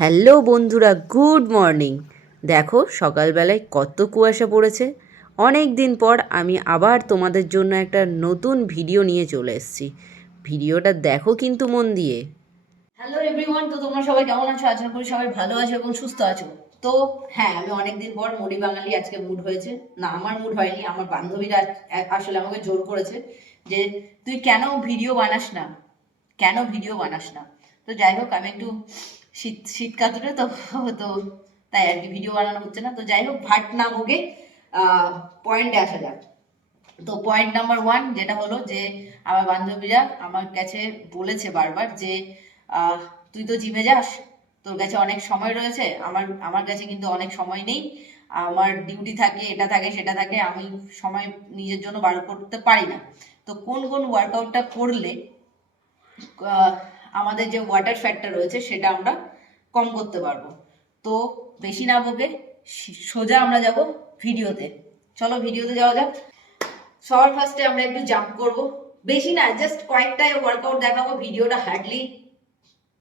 Hello বন্ধুরা, good morning. দেখো, সকালবেলায় কত কুয়াশা পড়েছে। অনেক দিন পর আমি আবার তোমাদের জন্য একটা নতুন ভিডিও নিয়ে চলে এসেছি। ভিডিওটা দেখো কিন্তু মন দিয়ে। হ্যালো এভরিওয়ান তো তোমরা সবাই কেমন আছো? আশা করি সবাই ভালো আছো এবং সুস্থ আছো। তো হ্যাঁ আমি অনেকদিন পর মুড়ি বাঙালি আজকে মুড হয়েছে। না, আমার মুড হয়নি, আমার বান্ধবীরা আসলে আমাকে জোর করেছে যে তুই কেন ভিডিও বানাস না? কেন ভিডিও বানাস না? তো যাই হোক, আমি একটু শীত শীত কাতুরে তো তো তাই আর কি ভিডিও বানানো হচ্ছে না। তো যাই হোক, ভাট না ভোগে পয়েন্টে আসা যাক। তো পয়েন্ট নাম্বার ওয়ান যেটা হলো যে, আমার বান্ধবীরা আমার কাছে বলেছে বারবার যে তুই তো জিমে যাস, তোর কাছে অনেক সময় রয়েছে, আমার আমার কাছে কিন্তু অনেক সময় নেই, আমার ডিউটি থাকে, এটা থাকে, সেটা থাকে, আমি সময় নিজের জন্য বার করতে পারি না। তো কোন কোন ওয়ার্কআউটটা করলে আমাদের যে ওয়াটার ফ্যাটটা রয়েছে, সেটা আমরা কম করতে পারব তো বেশি না বকে সোজা আমরা যাব ভিডিওতে চলো ভিডিওতে যাওয়া যাক সবার ফার্স্টে আমরা একটু জাম্প করব বেশি না জাস্ট কয়েকটাই ওয়ার্কআউট দেখাবো ভিডিওটা হার্ডলি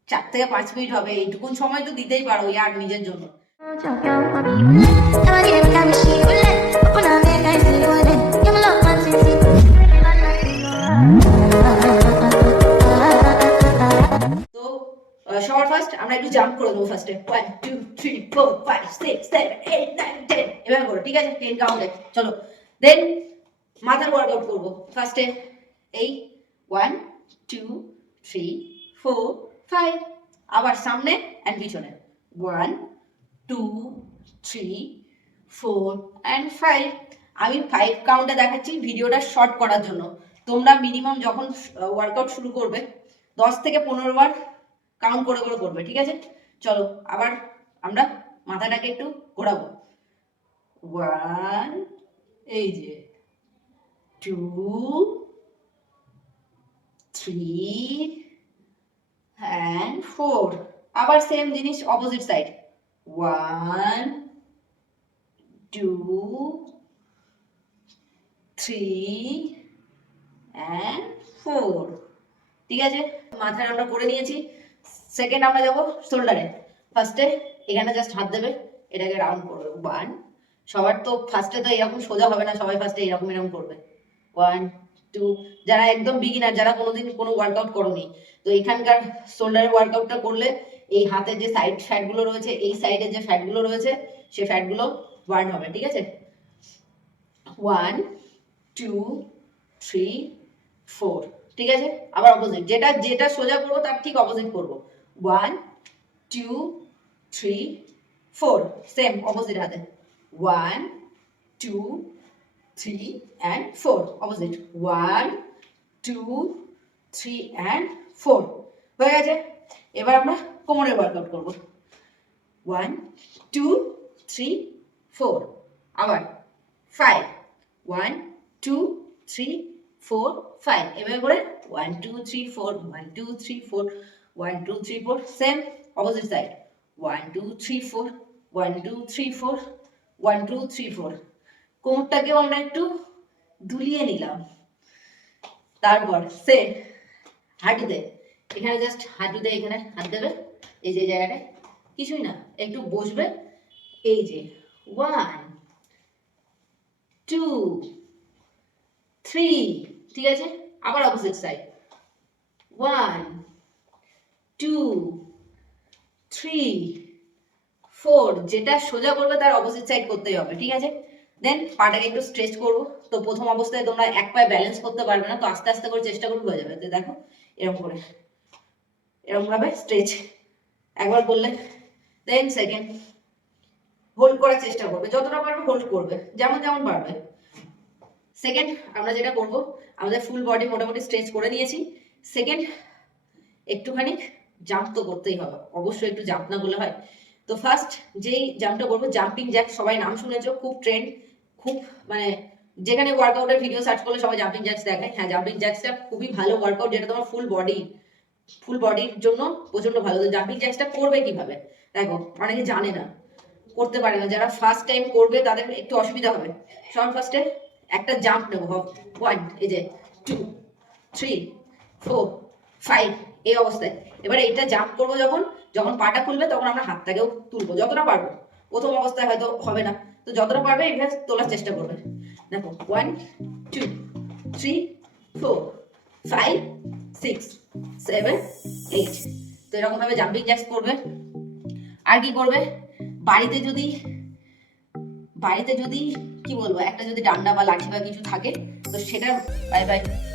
চার থেকে পাঁচ মিনিট হবে এইটুকুন সময় তো দিতেই পারো ইয়ার নিজের জন্য জাম্প করে দেবো ফার্স্টে one two three four five six seven eight nine ten এভাবে করো, ঠিক আছে? টেন কাউন্টে চলো। দেন মাথার ওয়ার্কআউট করব। ফার্স্টে এই one two three four five আবার সামনে অ্যান্ড পিছনে। One two three four and five আমি ফাইভ কাউন্টে দেখাচ্ছি ভিডিওটা শর্ট করার জন্য। তোমরা মিনিমাম যখন ওয়ার্কআউট শুরু করবে, দশ থেকে পনেরো বার কাউন্ট করে করে করবে, ঠিক আছে? চলো, আবার আমরা মাথাটাকে একটু ঘোরাবো। ওয়ান এই যে টু থ্রি অ্যান্ড ফোর আবার সেম জিনিস opposite side one two three and four ঠিক আছে? মাথায় আমরা করে নিয়েছি। সেকেন্ড আমরা যাব শোল্ডারে ফার্স্টে এখানে জাস্ট হাত দেবে, এটাকে রাউন্ড করবে। ওয়ান সবার তো ফার্স্টে তো এরকম সোজা হবে না, সবাই ফার্স্টে এরকম এরকম করবে। ওয়ান টু যারা একদম বিগিনার যারা কোনোদিন কোনো ওয়ার্কআউট করোনি, তো এখানকার শোল্ডারের ওয়ার্কআউটটা করলে এই হাতে যে সাইড ফ্যাটগুলো রয়েছে, এই সাইডে যে ফ্যাটগুলো রয়েছে সেই ফ্যাটগুলো বার্ন হবে, ঠিক আছে? ওয়ান টু থ্রি ফোর ঠিক আছে? আবার অপোজিট যেটা যেটা সোজা করব, তার ঠিক অপোজিট করব। One two three four same opposite হাতে. One two three and four opposite one two three and four হয়ে গেছে? এবার আমরা কোমরের ওয়ার্কআউট করব। ওয়ান টু থ্রি ফোর আবার five one two three four five এভাবে করে one two three four one two three four one two three four same opposite side one two three four one two three four one two three four কোমরটাকেও আমরা একটু দুলিয়ে নিলাম? তারপর, সে হাঁটুতে এখানে just হাঁটুতে এখানে হাত দেবে। এই যে জায়গাটায় কিছুই না, একটু বসবে। এই যে ওয়ান টু থ্রি ঠিক আছে? আবার opposite side one two three four যেটা সোজা করবে তার অপোজিট সাইড করতেই হবে, ঠিক আছে? দেন পাটাকে একটু স্ট্রেচ করব। তো প্রথম অবস্থায় তোমরা এক পায়ে ব্যালেন্স করতে পারবে না, তো আস্তে আস্তে করে চেষ্টা করবে হয়ে যাবে। দেখো এরকম করে এরকম ভাবে স্ট্রেচ একবার করলে দেন সেকেন্ড হোল্ড করার চেষ্টা করবে। যতটা পারবে হোল্ড করবে, যেমন যেমন পারবে। সেকেন্ড আমরা যেটা করব, আমাদের ফুল বডি মোটামুটি স্ট্রেচ করে নিয়েছি। সেকেন্ড একটুখানি জাম্প তো করতেই হবে, অবশ্যই একটু জাম্প না করলে হয়। তো ফার্স্ট যেই জাম্পটা করব জাম্পিং জ্যাক সবাই নাম শুনেছো, খুব ট্রেন্ড খুব মানে যেখানে ওয়ার্কআউটের ভিডিও সার্চ করলে সবাই জাম্পিং জ্যাক্স দেখায়। হ্যাঁ জাম্পিং জ্যাক্সটা খুবই ভালো ওয়ার্কআউট যেটা তোমার ফুল বডি ফুল বডির জন্য প্রচণ্ড ভালো। তো জাম্পিং জ্যাক্সটা করবে কীভাবে? দেখো, অনেকে জানে না, করতে পারে না। যারা ফার্স্ট টাইম করবে, তাদের একটু অসুবিধা হবে। সবার ফার্স্টে একটা জাম্প নেব। ওয়ান এই যে টু থ্রি ফোর ফাইভ এই অবস্থায়। এবার এইটা জাম্প করব যখন যখন পাটা খুলবে তখন আমরা হাতটাকেও তুলবো, যতটা পারব। প্রথম অবস্থায় হয়তো হবে না। তো যতটা পারবে এইভাবে তোলার চেষ্টা করবে। দেখো one two three four five six seven eight তো এরকম ভাবে জাম্পিং জ্যাক্স করবে। আর কি করবে? বাড়িতে যদি বাড়িতে যদি, কি বলব, একটা যদি ডান্ডা বা লাঠি বা কিছু থাকে, তো সেটা বাই বাই